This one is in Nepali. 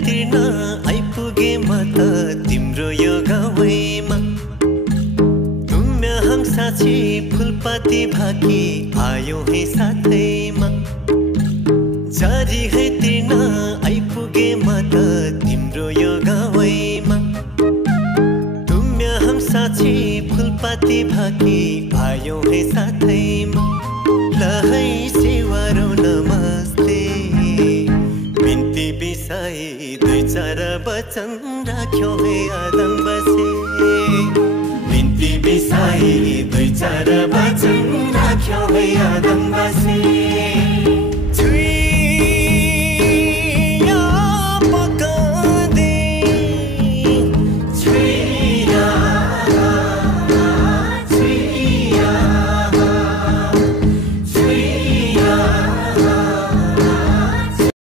तिर्न आइपुगे म त तिम्रो यो गाउँमा। तुम्या साँची फुलपाती भाकी आयो है साथैमा। जारी है तिर्न आइपुगे म त तिम्रो यो गाउँमा। तुम्या साँची फुलपाती भाकी आयो है साथैमा। ल है सेवारो नमस्ते बिन्ती बिसाई दुई चार वचन राख्यो है आदम बसे। बिन्ती बिसाई दुई चार वचन राख्यो है आदम